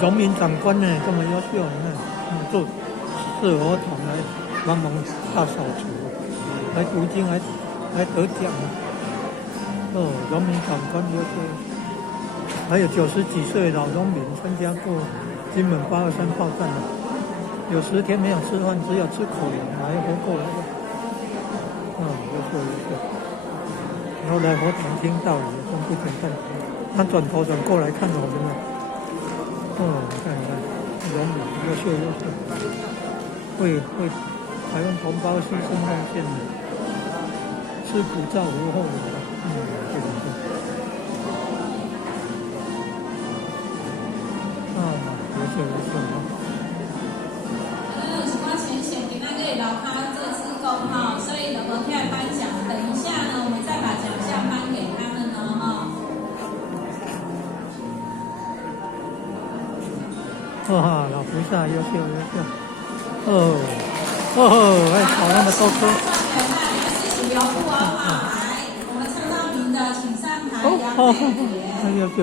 农民长官呢这么优秀，你看，做适合团来帮忙大扫除，还读经还得奖。哦，农民长官优秀。还有90几岁的老农民参加过金门823炮战的，有10天没有吃饭，只有吃口粮，还活过来的。优秀。然后来佛堂听道理，真不简单。他转头转过来看我们了。你看，农民优秀，为台湾同胞牺牲奉献的，吃苦造福后人的，非常棒。有情况前选给那个老咖做志工哈，所以有合票颁奖。等一下呢，我们再把奖项颁给他们哦哈。老菩萨优秀。跑那么多车。是由不来，我们称到名的请上台。优秀。